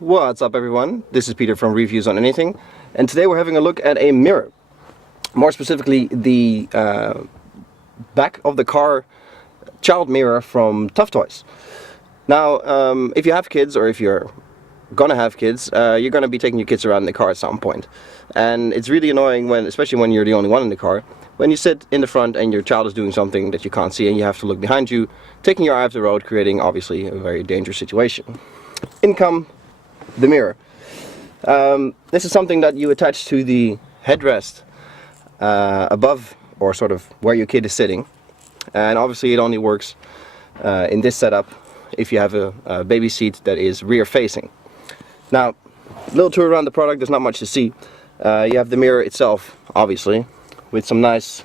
What's up everyone, this is Peter from Reviews on Anything, and today we're having a look at a mirror. More specifically the back of the car child mirror from Taf Toys. Now if you have kids, or if you're gonna have kids, you're gonna be taking your kids around in the car at some point. And it's really annoying when, especially when you're the only one in the car, when you sit in the front and your child is doing something that you can't see and you have to look behind you, taking your eye off the road, creating obviously a very dangerous situation. In come the mirror. This is something that you attach to the headrest above, or sort of where your kid is sitting, and obviously it only works in this setup if you have a baby seat that is rear facing. Now, a little tour around the product, there's not much to see. You have the mirror itself, obviously, with some nice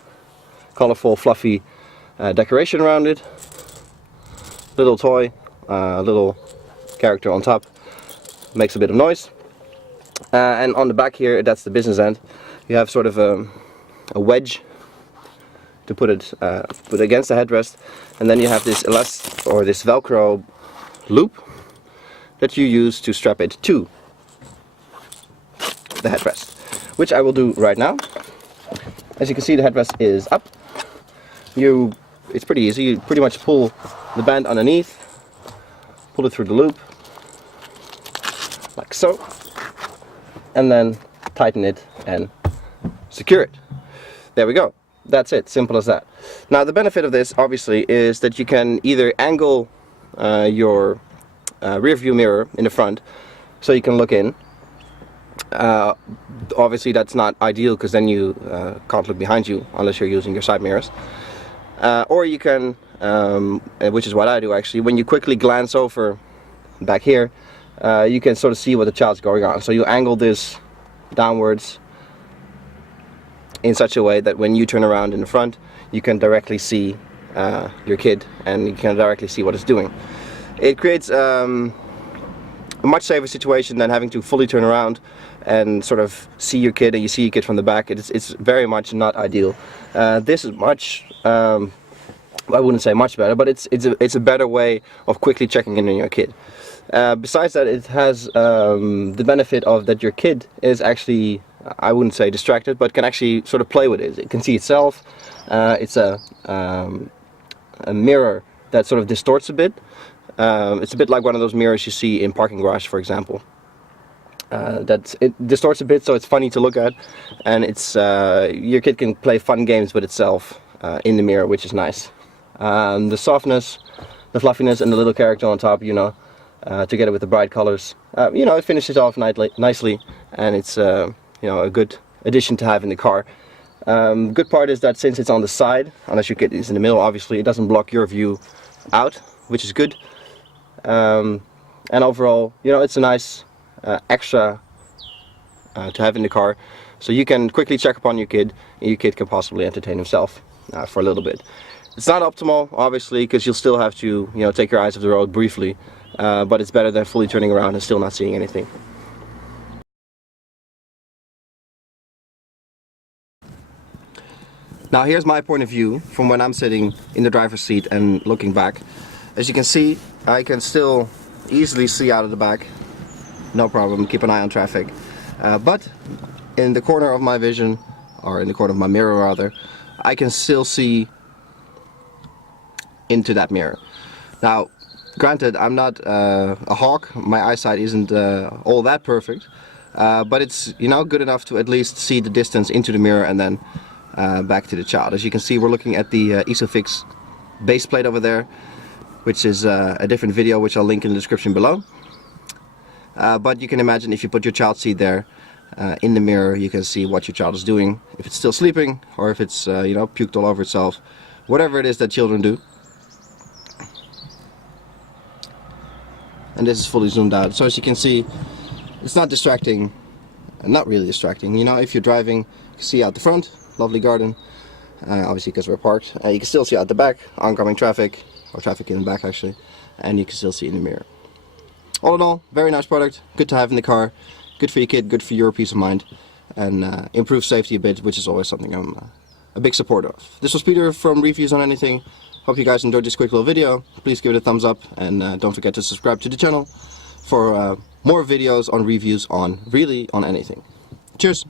colorful fluffy decoration around it, little toy, little character on top, makes a bit of noise, and on the back here, that's the business end, you have sort of a wedge to put it against the headrest, and then you have this this Velcro loop that you use to strap it to the headrest, which I will do right now. As you can see, the headrest is up. It's pretty easy. You pretty much pull the band underneath, pull it through the loop like so, and then tighten it and secure it. There we go. That's it. Simple as that. Now the benefit of this obviously is that you can either angle your rear view mirror in the front so you can look in. Obviously that's not ideal, because then you can't look behind you unless you're using your side mirrors. Or you can, which is what I do actually, when you quickly glance over back here, you can sort of see what the child's going on. So you angle this downwards in such a way that when you turn around in the front, you can directly see your kid, and you can directly see what it's doing. It creates a much safer situation than having to fully turn around and sort of see your kid, and you see your kid from the back. It's very much not ideal. This is much, I wouldn't say much better, but it's a better way of quickly checking in on your kid. Besides that, it has the benefit of that your kid is actually, I wouldn't say distracted, but can actually sort of play with it. It can see itself. It's a mirror that sort of distorts a bit. It's a bit like one of those mirrors you see in parking garage, for example. It distorts a bit, so it's funny to look at, and it's your kid can play fun games with itself in the mirror, which is nice. The softness, the fluffiness, and the little character on top, you know, together with the bright colors, you know, it finishes off nicely, and it's you know, a good addition to have in the car. Good part is that since it's on the side, unless your kid is in the middle, obviously it doesn't block your view out, which is good. And overall, you know, it's a nice extra to have in the car, so you can quickly check upon your kid, and your kid can possibly entertain himself for a little bit. It's not optimal, obviously, because you'll still have to, you know, take your eyes off the road briefly, but it's better than fully turning around and still not seeing anything. Now here's my point of view from when I'm sitting in the driver's seat and looking back. As you can see, I can still easily see out of the back, no problem, keep an eye on traffic. But in the corner of my vision, or in the corner of my mirror rather, I can still see into that mirror. Now, granted, I'm not a hawk, my eyesight isn't all that perfect, but it's, you know, good enough to at least see the distance into the mirror and then back to the child. As you can see, we're looking at the Isofix base plate over there, which is a different video which I'll link in the description below. But you can imagine if you put your child seat there in the mirror, you can see what your child is doing, if it's still sleeping, or if it's you know, puked all over itself, whatever it is that children do. And this is fully zoomed out, so as you can see, it's not distracting, not really distracting. You know, if you're driving, you can see out the front, lovely garden, obviously because we're parked. You can still see out the back, oncoming traffic, or traffic in the back actually, and you can still see in the mirror. All in all, very nice product, good to have in the car, good for your kid, good for your peace of mind, and improves safety a bit, which is always something I'm a big supporter of. This was Peter from Reviews on Anything. Hope you guys enjoyed this quick little video. Please give it a thumbs up, and don't forget to subscribe to the channel for more videos on reviews on really on anything. Cheers!